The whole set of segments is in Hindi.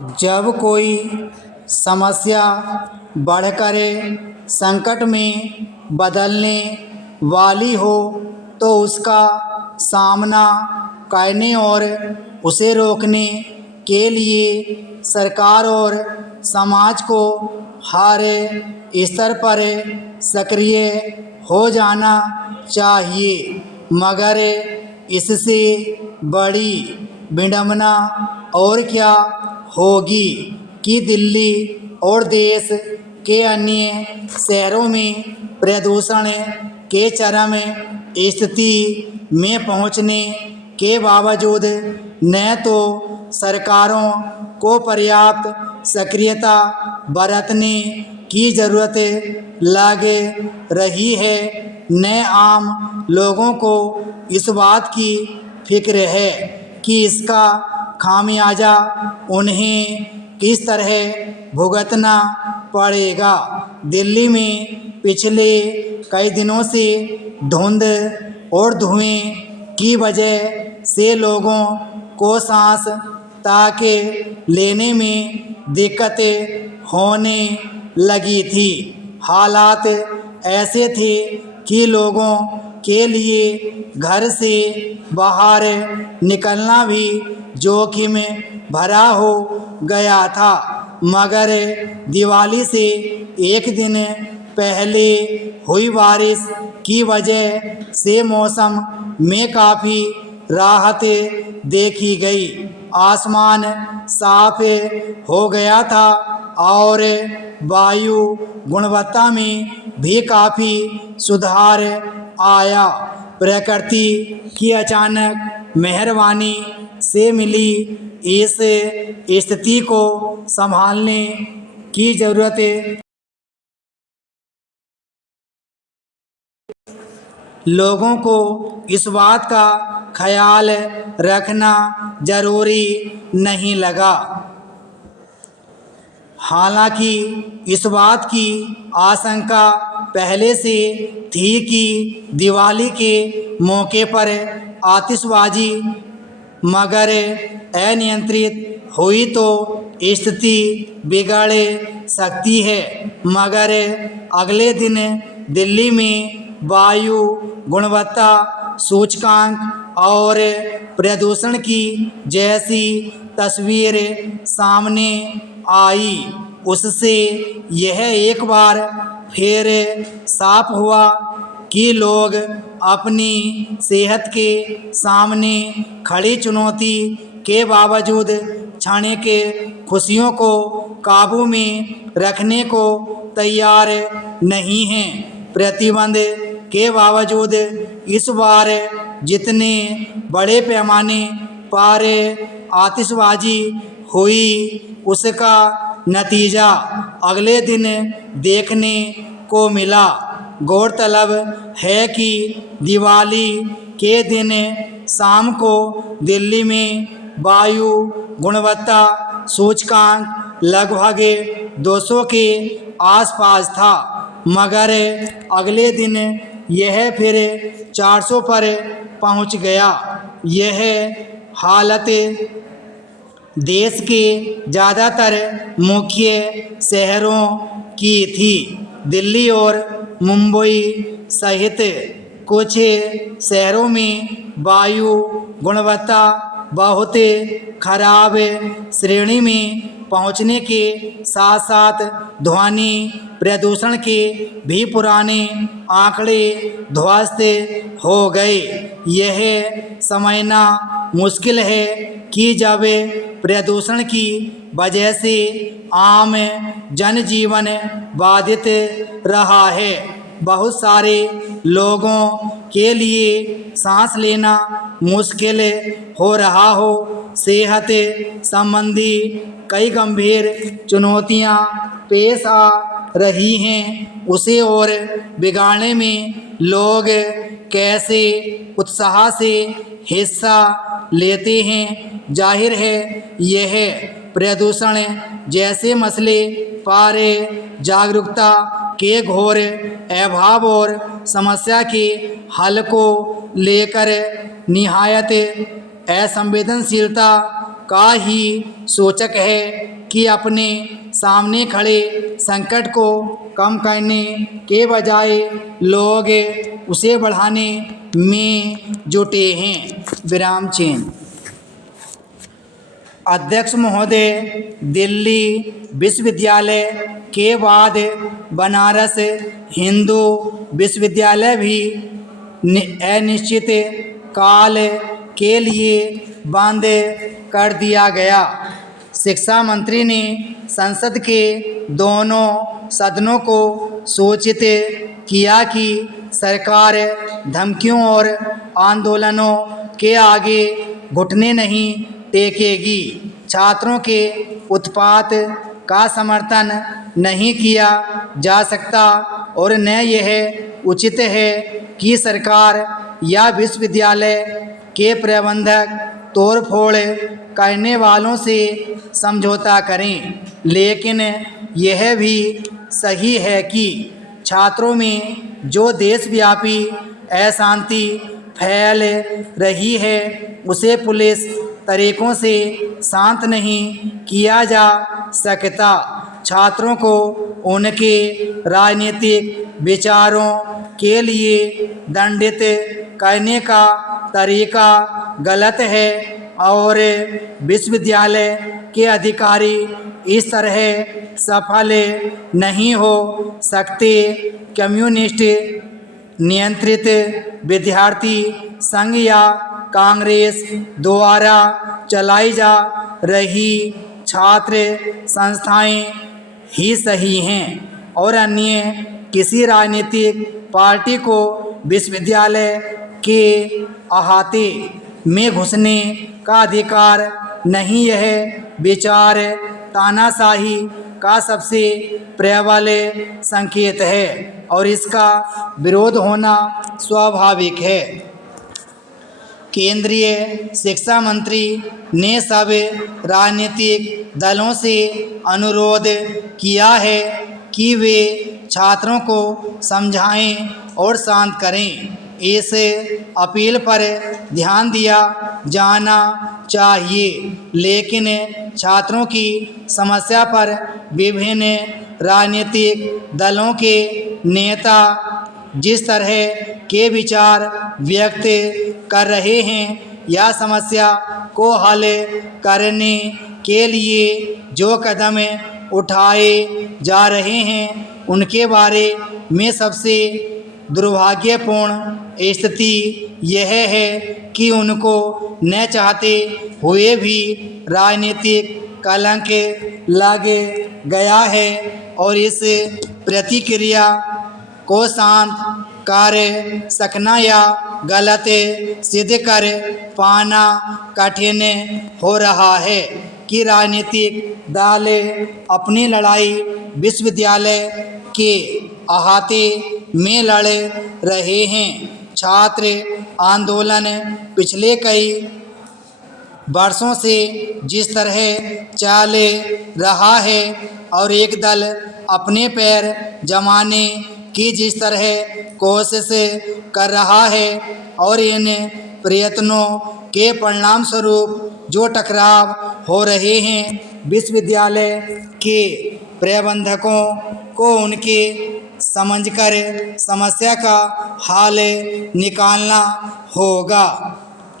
जब कोई समस्या बढ़कर संकट में बदलने वाली हो तो उसका सामना करने और उसे रोकने के लिए सरकार और समाज को हर स्तर पर सक्रिय हो जाना चाहिए। मगर इससे बड़ी विडंबना और क्या होगी कि दिल्ली और देश के अन्य शहरों में प्रदूषण के चरम स्थिति में पहुंचने के बावजूद न तो सरकारों को पर्याप्त सक्रियता बरतने की ज़रूरत लग रही है, न आम लोगों को इस बात की फिक्र है कि इसका खामियाजा उन्हें किस तरह भुगतना पड़ेगा। दिल्ली में पिछले कई दिनों से धुंध और धुएं की वजह से लोगों को सांस तक लेने में दिक्कतें होने लगी थी। हालात ऐसे थे कि लोगों के लिए घर से बाहर निकलना भी जोखिम भरा हो गया था। मगर दिवाली से एक दिन पहले हुई बारिश की वजह से मौसम में काफ़ी राहत देखी गई। आसमान साफ हो गया था और वायु गुणवत्ता में भी काफ़ी सुधार आया। प्रकृति की अचानक मेहरबानी से मिली इस स्थिति को संभालने की ज़रूरत लोगों को इस बात का ख्याल रखना जरूरी नहीं लगा। हालांकि इस बात की आशंका पहले से थी कि दिवाली के मौके पर आतिशबाजी मगर अनियंत्रित हुई तो स्थिति बिगड़ सकती है। मगर अगले दिन दिल्ली में वायु गुणवत्ता सूचकांक और प्रदूषण की जैसी तस्वीर सामने आई, उससे यह एक बार फिर साफ हुआ कि लोग अपनी सेहत के सामने खड़ी चुनौती के बावजूद क्षणिक खुशियों को काबू में रखने को तैयार नहीं हैं। प्रतिबंध के बावजूद इस बार जितने बड़े पैमाने पर आतिशबाजी हुई उसका नतीजा अगले दिन देखने को मिला। गौरतलब है कि दिवाली के दिन शाम को दिल्ली में वायु गुणवत्ता सूचकांक लगभग 200 के आसपास था, मगर अगले दिन यह फिर 400 पर पहुंच गया। यह हालत देश के ज़्यादातर मुख्य शहरों की थी। दिल्ली और मुंबई सहित कुछ शहरों में वायु गुणवत्ता बहुत खराब श्रेणी में पहुंचने के साथ साथ ध्वनि प्रदूषण के भी पुराने आंकड़े ध्वस्त हो गए। यह समझना मुश्किल है कि जब प्रदूषण की वजह से आम जनजीवन बाधित रहा है, बहुत सारे लोगों के लिए सांस लेना मुश्किल हो रहा हो, सेहत संबंधी कई गंभीर चुनौतियां पेश आ रही हैं, उसे और बिगाड़ने में लोग कैसे उत्साह से हिस्सा लेते हैं। जाहिर है यह प्रदूषण जैसे मसले पर जागरूकता के घोर अभाव और समस्या के हल को लेकर निहायत असंवेदनशीलता का ही सूचक है कि अपने सामने खड़े संकट को कम करने के बजाय लोग उसे बढ़ाने में जुटे हैं। विराम चिन्ह। अध्यक्ष महोदय, दिल्ली विश्वविद्यालय के बाद बनारस हिंदू विश्वविद्यालय भी अनिश्चित काल के लिए बंद कर दिया गया। शिक्षा मंत्री ने संसद के दोनों सदनों को सूचित किया कि सरकार धमकियों और आंदोलनों के आगे घुटने नहीं टेकेगी। छात्रों के उत्पात का समर्थन नहीं किया जा सकता और न यह उचित है कि सरकार या विश्वविद्यालय के प्रबंधक तोड़फोड़ करने वालों से समझौता करें। लेकिन यह भी सही है कि छात्रों में जो देशव्यापी अशांति फैल रही है उसे पुलिस तरीकों से शांत नहीं किया जा सकता। छात्रों को उनके राजनीतिक विचारों के लिए दंडित करने का तरीका गलत है और विश्वविद्यालय के अधिकारी इस तरह सफल नहीं हो सकते। कम्युनिस्ट नियंत्रित विद्यार्थी संघ या कांग्रेस द्वारा चलाई जा रही छात्र संस्थाएं ही सही हैं और अन्य किसी राजनीतिक पार्टी को विश्वविद्यालय के अहाते में घुसने का अधिकार नहीं। यह विचार तानाशाही का सबसे प्रबल संकेत है और इसका विरोध होना स्वाभाविक है। केंद्रीय शिक्षा मंत्री ने सब राजनीतिक दलों से अनुरोध किया है कि वे छात्रों को समझाएं और शांत करें। इस अपील पर ध्यान दिया जाना चाहिए, लेकिन छात्रों की समस्या पर विभिन्न राजनीतिक दलों के नेता जिस तरह के विचार व्यक्त कर रहे हैं या समस्या को हल करने के लिए जो कदम उठाए जा रहे हैं उनके बारे में सबसे दुर्भाग्यपूर्ण स्थिति यह है कि उनको न चाहते हुए भी राजनीतिक कलंक लग गया है और इस प्रतिक्रिया को शांत कर सकना या गलत सिद्ध कर पाना कठिन हो रहा है कि राजनीतिक दल अपनी लड़ाई विश्वविद्यालय के अहाते में लड़ रहे हैं। छात्र आंदोलन पिछले कई वर्षों से जिस तरह चल रहा है और एक दल अपने पैर जमाने की जिस तरह कोशिश कर रहा है और इन प्रयत्नों के परिणाम स्वरूप जो टकराव हो रहे हैं, विश्वविद्यालय के प्रबंधकों को उनके समझकर समस्या का हल निकालना होगा।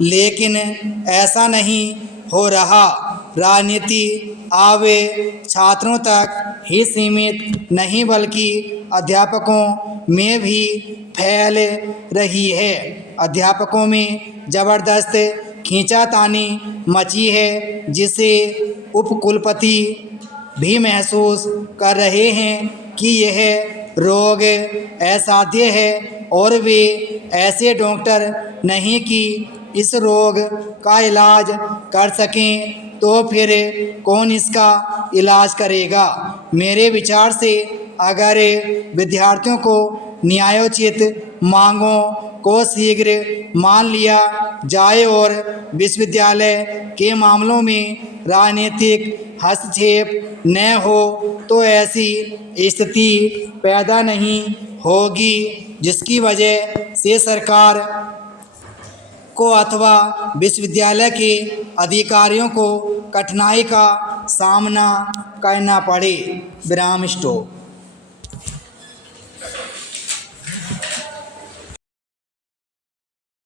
लेकिन ऐसा नहीं हो रहा। राजनीति अब छात्रों तक ही सीमित नहीं बल्कि अध्यापकों में भी फैल रही है। अध्यापकों में ज़बरदस्त खींचातानी मची है जिसे उपकुलपति भी महसूस कर रहे हैं कि यह रोग असाध्य है और वे ऐसे डॉक्टर नहीं कि इस रोग का इलाज कर सकें, तो फिर कौन इसका इलाज करेगा। मेरे विचार से अगर विद्यार्थियों को न्यायोचित मांगों को शीघ्र मान लिया जाए और विश्वविद्यालय के मामलों में राजनीतिक हस्तक्षेप न हो तो ऐसी स्थिति पैदा नहीं होगी जिसकी वजह से सरकार को अथवा विश्वविद्यालय के अधिकारियों को कठिनाई का सामना करना पड़े। विराम स्टॉप।